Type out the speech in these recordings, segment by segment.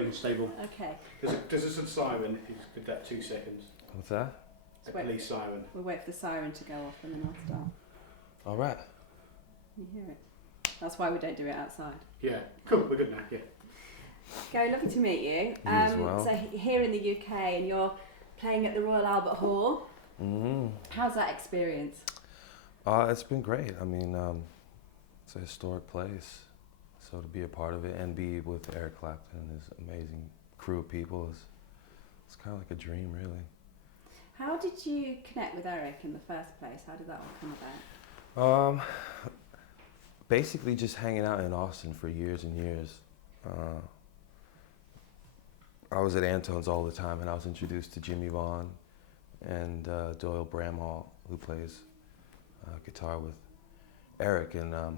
in, stable. Okay. There's a siren, if you just give that 2 seconds. What's that? A police siren. We'll wait for the siren to go off and then I'll start. All right. You hear it. That's why we don't do it outside. Yeah, cool, we're good now, yeah. Gary, lovely to meet you. You as well. So here in the UK and you're playing at the Royal Albert Hall. Mm-hmm. How's that experience? It's been great. I mean, it's a historic place. So to be a part of it and be with Eric Clapton and his amazing crew of people it's kind of like a dream, really. How did you connect with Eric in the first place? How did that all come about? Basically just hanging out in Austin for years and years. I was at Antone's all the time and I was introduced to Jimmy Vaughn and Doyle Bramhall, who plays guitar with Eric, and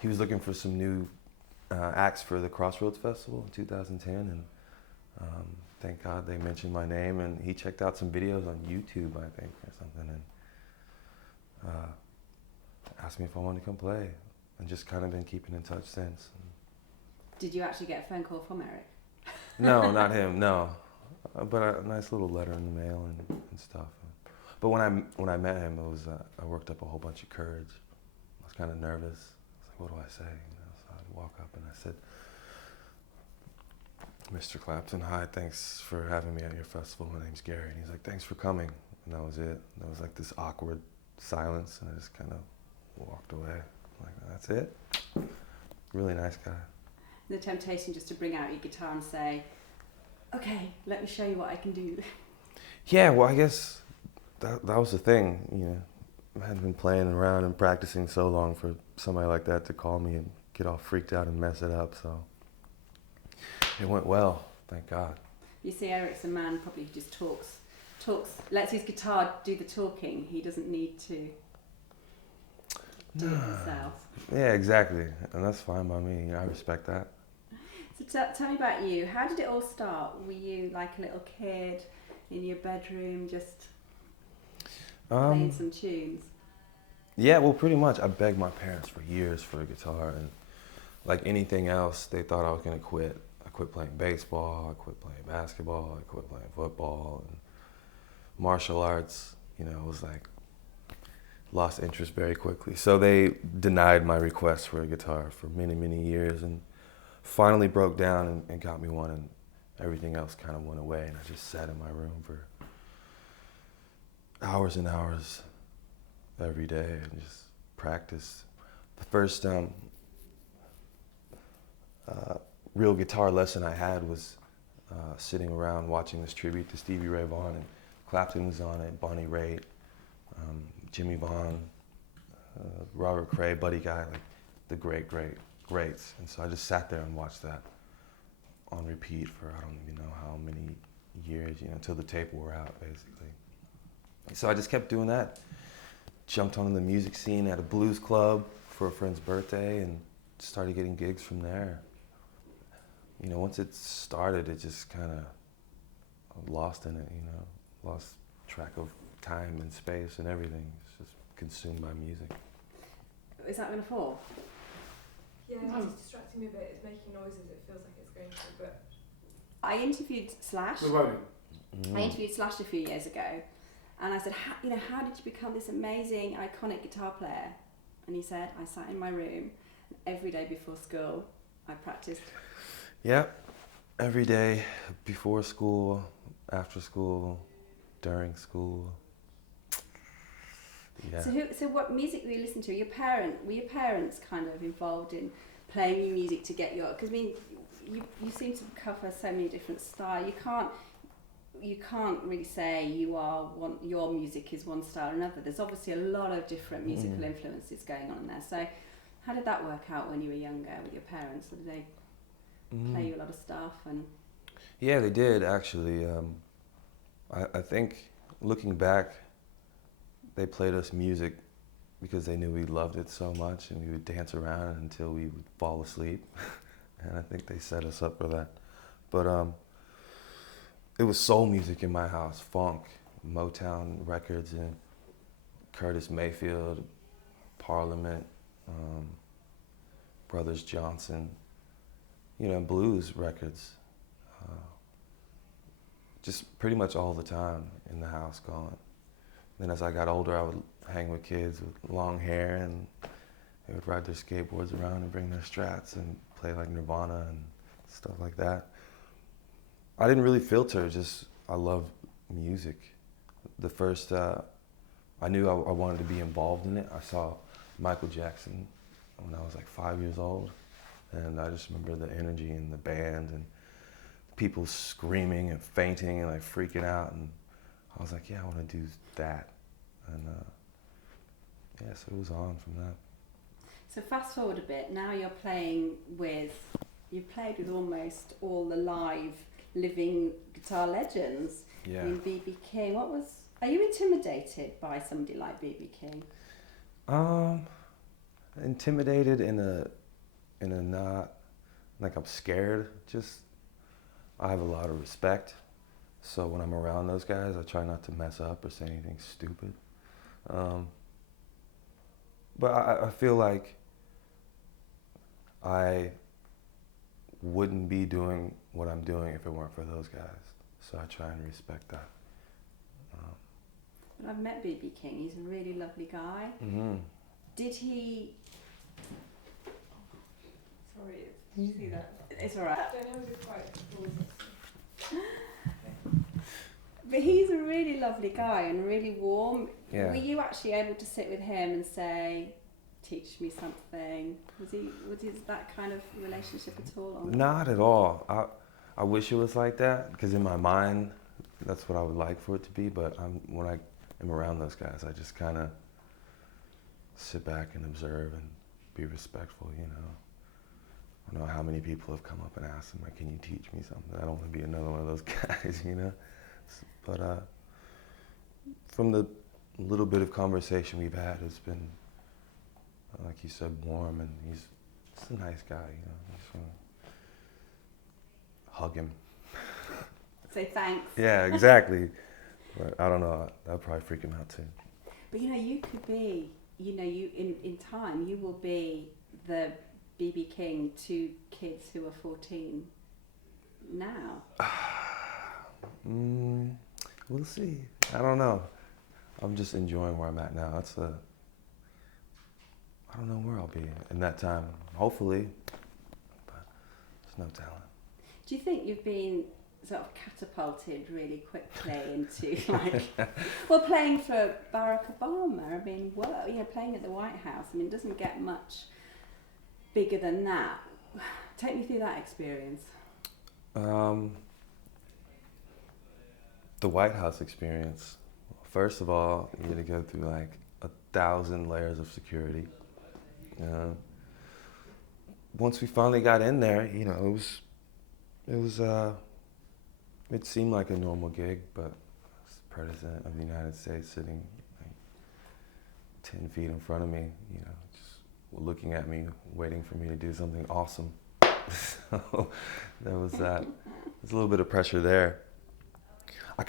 he was looking for some new acts for the Crossroads Festival in 2010, and thank God they mentioned my name, and he checked out some videos on YouTube, I think, or something, and asked me if I wanted to come play, and just kind of been keeping in touch since. Did you actually get a phone call from Eric? No, not him, no. But a nice little letter in the mail and stuff. But when I met him, it was I worked up a whole bunch of courage. I was kind of nervous. I was like, what do I say? You know, so I walk up and I said, Mr. Clapton, hi, thanks for having me at your festival. My name's Gary. And he's like, thanks for coming. And that was it. There was like this awkward silence, and I just kind of walked away. I'm like, that's it. Really nice guy. The temptation just to bring out your guitar and say, okay, let me show you what I can do. Yeah, well, I guess that was the thing, you know. I hadn't been playing around and practicing so long for somebody like that to call me and get all freaked out and mess it up, so it went well, thank God. You see, Eric's a man probably who just talks, lets his guitar do the talking. He doesn't need to do it himself. Yeah, exactly, and that's fine by me. I respect that. So tell me about you. How did it all start? Were you like a little kid in your bedroom just playing some tunes? Yeah, well, pretty much. I begged my parents for years for a guitar, and like anything else, they thought I was gonna quit. I quit playing baseball, I quit playing basketball, I quit playing football, and martial arts, you know, was like, lost interest very quickly. So they denied my request for a guitar for many, many years, and finally broke down and got me one, and everything else kind of went away, and I just sat in my room for hours and hours every day and just practiced. The first real guitar lesson I had was sitting around watching this tribute to Stevie Ray Vaughan, and Clapton was on it, Bonnie Raitt, Jimmy Vaughn, Robert Cray, Buddy Guy, like the greats. And so I just sat there and watched that on repeat for I don't even know how many years, you know, until the tape wore out, basically. So I just kept doing that. Jumped onto the music scene at a blues club for a friend's birthday and started getting gigs from there. You know, once it started, it just kind of lost in it, you know, lost track of time and space and everything. It's just consumed by music. Is that going to fall? Yeah, it's distracting me a bit. It's making noises. It feels like it's going to, but... I interviewed Slash. We're rolling. I interviewed Slash a few years ago, and I said, how did you become this amazing, iconic guitar player? And he said, I sat in my room, and every day before school, I practiced. Yep, every day, before school, after school, during school. Yeah. So what music were you listening to? Were your parents kind of involved in playing you music to get your? Because I mean, you seem to cover so many different styles. You can't really say your music is one style or another. There's obviously a lot of different musical influences going on in there. So how did that work out when you were younger with your parents? Did they play you a lot of stuff? And yeah, they did actually. I think looking back, they played us music because they knew we loved it so much, and we would dance around until we would fall asleep. And I think they set us up for that. But it was soul music in my house, funk, Motown records, and Curtis Mayfield, Parliament, Brothers Johnson, you know, blues records. just pretty much all the time in the house going. Then as I got older, I would hang with kids with long hair, and they would ride their skateboards around and bring their Strats and play like Nirvana and stuff like that. I didn't really filter, just I love music. The first, I knew I wanted to be involved in it. I saw Michael Jackson when I was like 5 years old, and I just remember the energy in the band and people screaming and fainting and like freaking out, and I was like, yeah, I want to do that. And yeah, so it was on from that. So fast forward a bit, now you've played with almost all the live living guitar legends. Yeah. I mean, B.B. King, are you intimidated by somebody like B.B. King? Intimidated in a not, like I'm scared, just I have a lot of respect. So when I'm around those guys, I try not to mess up or say anything stupid. But I feel like I wouldn't be doing what I'm doing if it weren't for those guys. So I try and respect that. But I've met B.B. King. He's a really lovely guy. Mm-hmm. Did he... Sorry, did you see that? It's all right. I don't know if it's quite But he's a really lovely guy and really warm. Yeah. Were you actually able to sit with him and say, teach me something? Was he that kind of relationship at all? Or? Not at all. I wish it was like that, because in my mind, that's what I would like for it to be. But when I am around those guys, I just kind of sit back and observe and be respectful, you know. I don't know how many people have come up and asked him, like, can you teach me something? I don't want to be another one of those guys, you know. But from the little bit of conversation we've had, it's been, like you said, warm, and he's a nice guy, you know. Just want to hug him. Say thanks. Yeah, exactly. But I don't know, that'd probably freak him out too. But you know, you could be, you know, you in time, you will be the B.B. King to kids who are 14 now. We'll see. I don't know. I'm just enjoying where I'm at now. I don't know where I'll be in that time. Hopefully, but there's no telling. Do you think you've been sort of catapulted really quickly into like, well, playing for Barack Obama? I mean, playing at the White House. I mean, it doesn't get much bigger than that. Take me through that experience. The White House experience. First of all, you had to go through like 1,000 layers of security. Once we finally got in there, you know, it seemed like a normal gig, but President of the United States sitting like 10 feet in front of me, you know, just looking at me, waiting for me to do something awesome. So there was that. There's a little bit of pressure there. I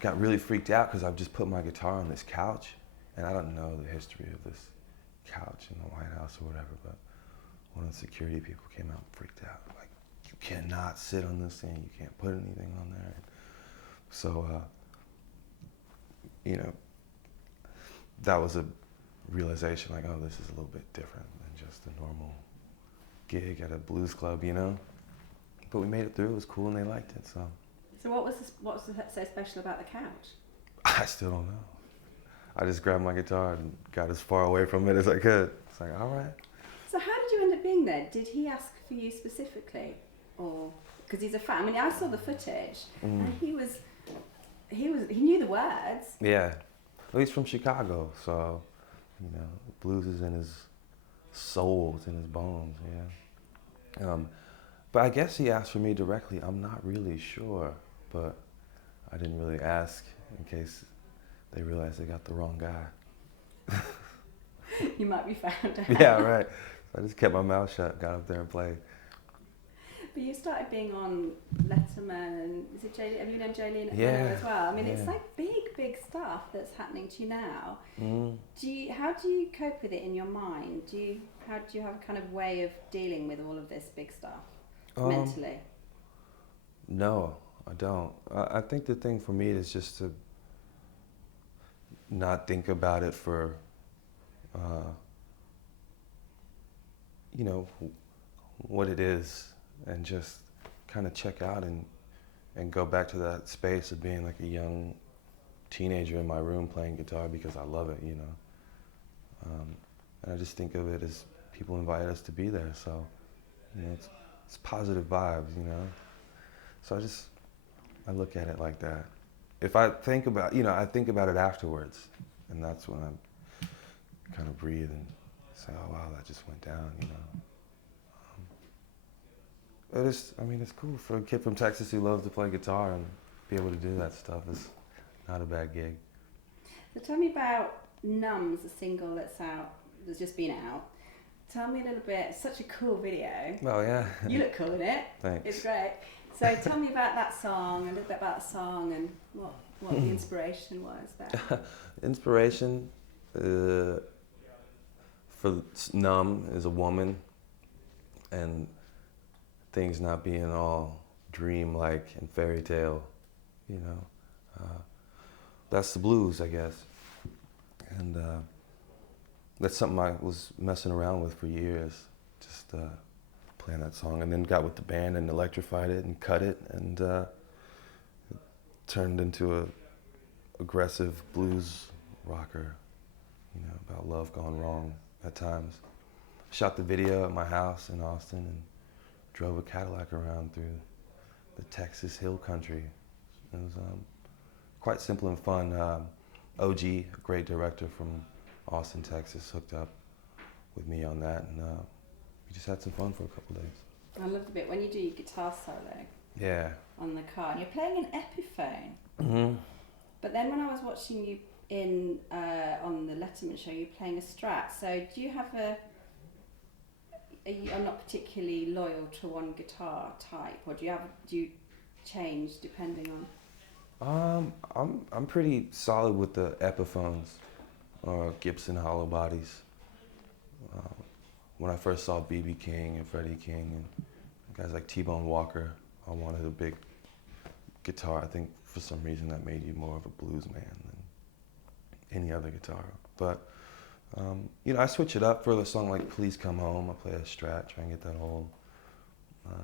got really freaked out because I've just put my guitar on this couch, and I don't know the history of this couch in the White House or whatever, but one of the security people came out and freaked out. Like, you cannot sit on this thing, you can't put anything on there. So, you know, that was a realization, like, oh, this is a little bit different than just a normal gig at a blues club, you know? But we made it through, it was cool, and they liked it, so. So what was so special about the couch? I still don't know. I just grabbed my guitar and got as far away from it as I could. It's like, all right. So how did you end up being there? Did he ask for you specifically? Or, because he's a fan, I mean, I saw the footage, and he knew the words. Yeah. Well, he's from Chicago, so, you know, blues is in his soul, it's in his bones, yeah. But I guess he asked for me directly. I'm not really sure, but I didn't really ask in case they realized they got the wrong guy. You might be found out. Yeah, right. So I just kept my mouth shut, got up there and played. But you started being on Letterman, and is it have you known Jolene as well? I mean, it's like big stuff that's happening to you now. How do you cope with it in your mind? How do you have a kind of way of dealing with all of this big stuff mentally? No, I don't. I think the thing for me is just to not think about it for, you know, what it is, and just kind of check out and go back to that space of being like a young teenager in my room playing guitar because I love it, you know. And I just think of it as people invite us to be there, so, you know, it's positive vibes, you know. So I look at it like that. If I think about, you know, I think about it afterwards, and that's when I kind of breathe and say, oh wow, that just went down, you know. I mean, it's cool for a kid from Texas who loves to play guitar and be able to do that stuff. It's not a bad gig. So tell me about Numbs, the single that's just been out. Tell me a little bit. It's such a cool video. Oh yeah. You look cool in it. Thanks. It's great. So tell me about that song, a little bit about the song, and what the inspiration was there. Inspiration for Numb is a woman, and things not being all dream-like and fairy tale, you know. That's the blues, I guess. And that's something I was messing around with for years, just playing that song, and then got with the band and electrified it and cut it, and it turned into a aggressive blues rocker, you know, about love gone wrong at times. Shot the video at my house in Austin and drove a Cadillac around through the Texas hill country. It was quite simple and fun. OG, a great director from Austin, Texas, hooked up with me on that, and we just had some fun for a couple days. I love the bit when you do your guitar solo. Yeah. On the car, and you're playing an Epiphone. Mm-hmm. But then when I was watching you in on the Letterman show, you're playing a Strat. So do you have I'm not particularly loyal to one guitar type, or do you change depending on? I'm pretty solid with the Epiphones or Gibson hollow bodies. When I first saw B.B. King and Freddie King and guys like T-Bone Walker, I wanted a big guitar. I think for some reason that made you more of a blues man than any other guitar. But you know, I switch it up for a song like Please Come Home. I play a Strat, try and get that old you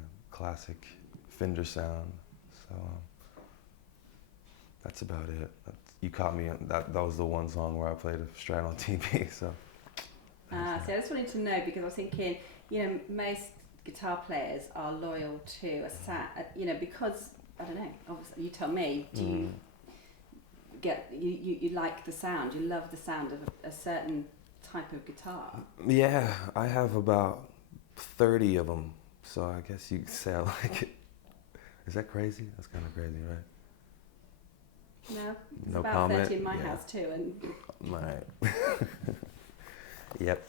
know, classic Fender sound. So that's about it. You caught me. That was the one song where I played a Strat on TV. So. So I just wanted to know, because I was thinking, you know, most guitar players are loyal to a sound, you know, because I don't know. Obviously, you tell me. Do you get you like the sound? You love the sound of a certain type of guitar? Yeah, I have about 30 of them. So I guess you could say I like it. Is that crazy? That's kind of crazy, right? No, it's No about comment? 30 in my Yeah. house too, and Right. Yep.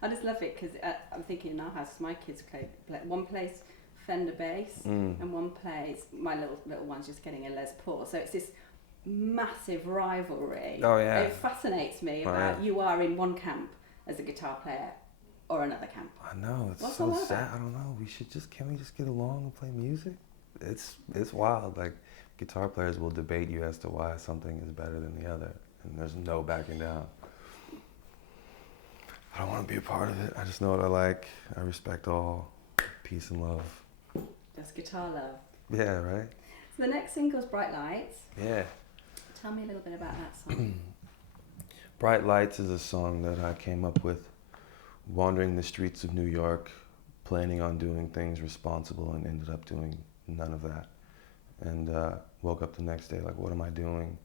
I just love it because I'm thinking in our house, my kids play one plays Fender bass and one plays, my little one's just getting a Les Paul. So it's this massive rivalry. Oh yeah. It fascinates me Oh, about yeah. you are in one camp as a guitar player or another camp. I know, it's What's all so that sad. about? I don't know. Can we just get along and play music? It's wild. Like, guitar players will debate you as to why something is better than the other, and there's no backing down. I don't want to be a part of it. I just know what I like. I respect all. Peace and love. That's guitar love. Yeah, right? So the next single's Bright Lights. Yeah. Tell me a little bit about that song. Bright Lights is a song that I came up with wandering the streets of New York, planning on doing things responsible, and ended up doing none of that. And woke up the next day like, what am I doing?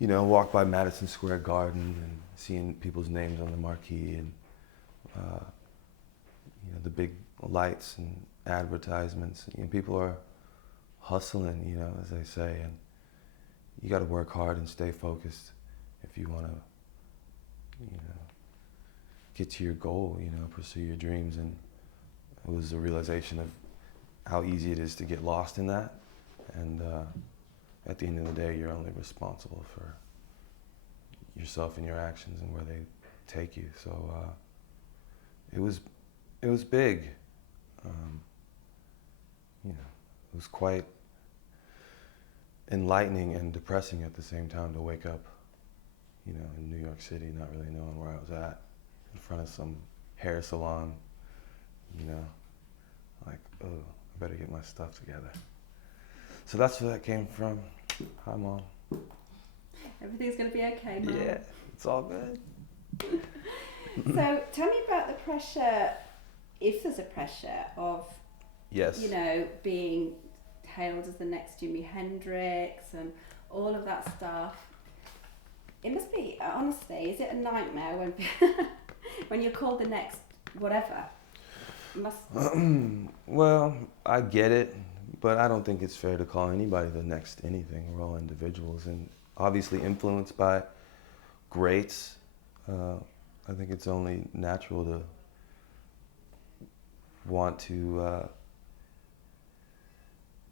You know, walked by Madison Square Garden and seeing people's names on the marquee, and you know, the big lights and advertisements. You know, people are hustling, you know, as they say, and you got to work hard and stay focused if you want to, you know, get to your goal, you know, pursue your dreams. And it was a realization of how easy it is to get lost in that. And at the end of the day, you're only responsible for yourself and your actions and where they take you. So it was big. you know, it was quite enlightening and depressing at the same time to wake up, you know, in New York City, not really knowing where I was at, in front of some hair salon, you know, like, oh, I better get my stuff together. So that's where that came from. Hi, Mom. Everything's going to be okay, Mum. Yeah, it's all good. So tell me about the pressure, if there's a pressure of, Yes. you know, being hailed as the next Jimi Hendrix and all of that stuff. It must be, honestly, is it a nightmare when when you're called the next whatever? It must. Well, I get it, but I don't think it's fair to call anybody the next anything. We're all individuals and obviously influenced by greats. I think it's only natural to want to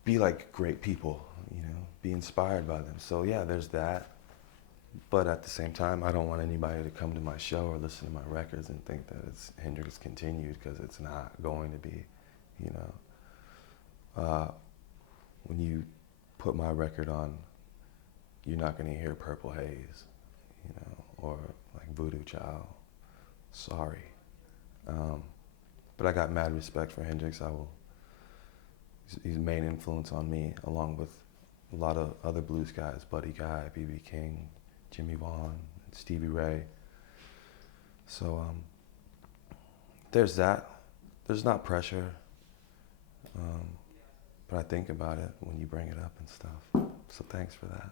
be like great people, you know, be inspired by them. So yeah, there's that. But at the same time, I don't want anybody to come to my show or listen to my records and think that it's Hendrix continued, because it's not going to be, you know. When you put my record on, you're not going to hear Purple Haze, you know, or like Voodoo Child. Sorry. But I got mad respect for Hendrix. He's a main influence on me, along with a lot of other blues guys, Buddy Guy, B.B. King, Jimmy Vaughn, Stevie Ray. So there's that. There's not pressure, but I think about it when you bring it up and stuff. So thanks for that.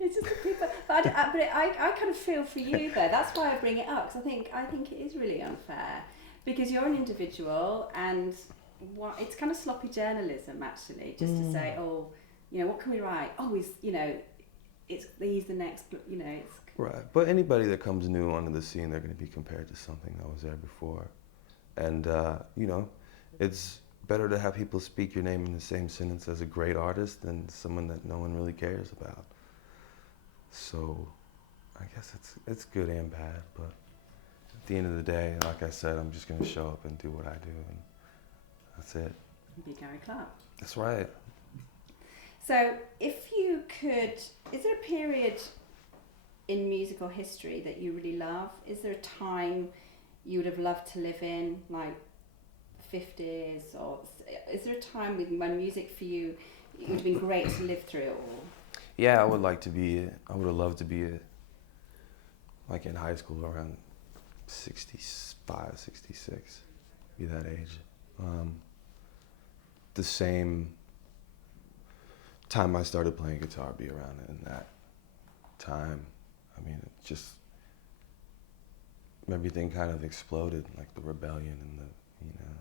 It's just the people, but I kind of feel for you there. That's why I bring it up, because I think it is really unfair, because you're an individual, and it's kind of sloppy journalism actually, just to say, oh, you know, what can we write? Oh, he's the next, you know, it's Right, but anybody that comes new onto the scene, they're going to be compared to something that was there before, and you know, it's better to have people speak your name in the same sentence as a great artist than someone that no one really cares about. So I guess it's good and bad, but at the end of the day, like I said, I'm just going to show up and do what I do, and that's it. be Garry Clark. That's right. So if you could, is there a period in musical history that you really love? Is there a time you would have loved to live in, like 50s, or is there a time when music for you, it would have been great to live through it all? Yeah, I would have loved to be like in high school around 65, 66, be that age. The same time I started playing guitar, be around in that time. I mean, it just, everything kind of exploded, like the rebellion and the, you know,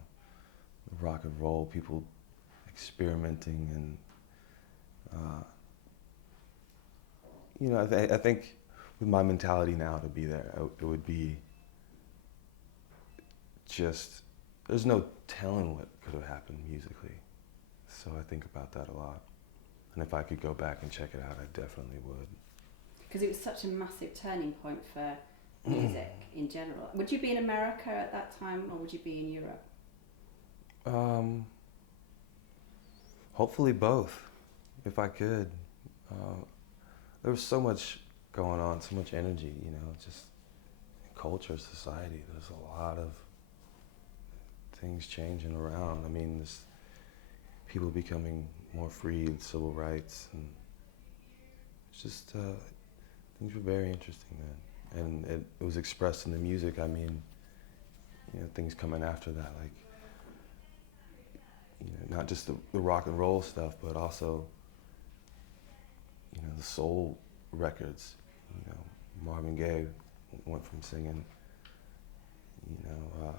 the rock and roll, people experimenting and, you know, I think with my mentality now to be there, it would be just, there's no telling what could have happened musically. So I think about that a lot. And if I could go back and check it out, I definitely would. Because it was such a massive turning point for music in general. Would you be in America at that time, or would you be in Europe? Hopefully both, if I could. There was so much going on, so much energy, you know, just culture, society. There's a lot of things changing around. I mean, there's people becoming more free, civil rights, and it's just, things were very interesting then. And it was expressed in the music. I mean, you know, things coming after that, like, you know, not just the rock and roll stuff, but also, you know, the soul records. You know, Marvin Gaye went from singing, you know,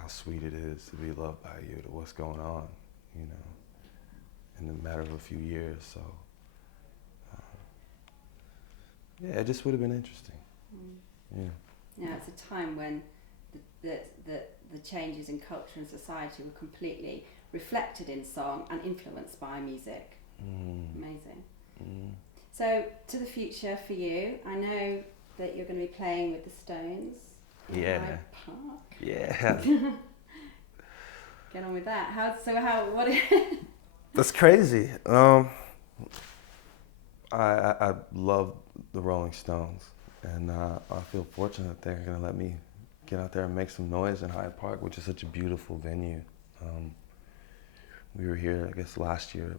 how sweet it is to be loved by you, to what's going on, you know, in a matter of a few years. So, yeah, it just would have been interesting. Yeah. Yeah, it's a time when the changes in culture and society were completely reflected in song and influenced by music. Amazing. So, to the future for you, I know that you're going to be playing with the Stones. Yeah. Hyde Park. Yeah. Get on with that. What? That's crazy. I love the Rolling Stones, and I feel fortunate that they're gonna let me get out there and make some noise in Hyde Park, which is such a beautiful venue. We were here, I guess, last year,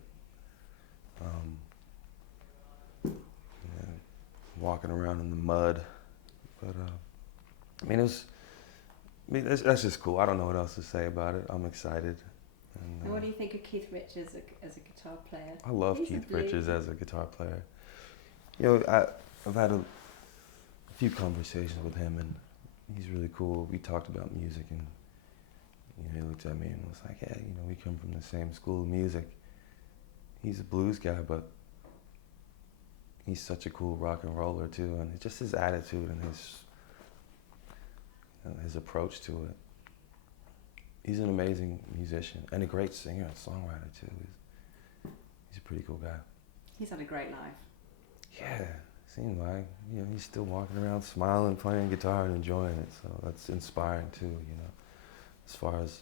walking around in the mud, but I mean, that's just cool. I don't know what else to say about it. I'm excited. And what do you think of Keith Richards as a guitar player? I love He's Keith a blues- Richards as a guitar player. You know, I've had a few conversations with him, and he's really cool. We talked about music, and he looked at me and was like, "Yeah, we come from the same school of music." He's a blues guy, but he's such a cool rock and roller too, and just his attitude and his approach to it. He's an amazing musician and a great singer and songwriter too. He's a pretty cool guy. He's had a great life. Yeah, seems like he's still walking around smiling, playing guitar and enjoying it. So that's inspiring too. As far as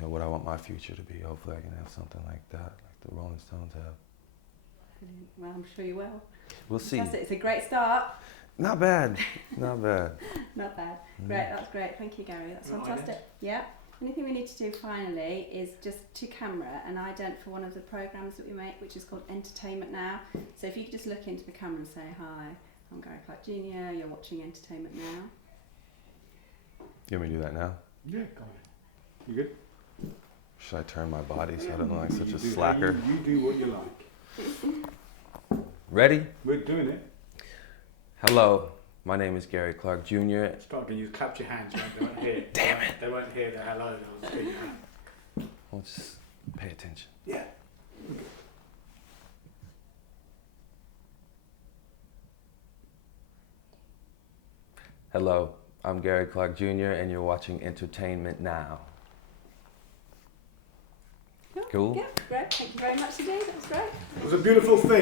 what I want my future to be. Hopefully, I can have something like that, like the Rolling Stones have. Brilliant. Well, I'm sure you will. We'll see. Fantastic. It's a great start. Not bad. Not bad. Not bad. Great. That's great. Thank you, Gary. That's Right, fantastic. Yeah. Only thing we need to do finally is just to camera an ident for one of the programs that we make, which is called Entertainment Now. So if you could just look into the camera and say, "Hi, I'm Garry Clark Jr. You're watching Entertainment Now." You want me to do that now? Yeah, go on. You good? Should I turn my body so I don't look like such You a do- slacker? You do what you like. Ready? We're doing it. Hello, my name is Garry Clark Jr. Start again. You clap your hands. Right? They won't hear. Damn it. They won't hear the hello. They'll just hear your hand. Well, just pay attention. Yeah. Hello, I'm Garry Clark Jr. and you're watching Entertainment Now. Cool? Yeah, great. Thank you very much indeed. That's great. It was a beautiful thing.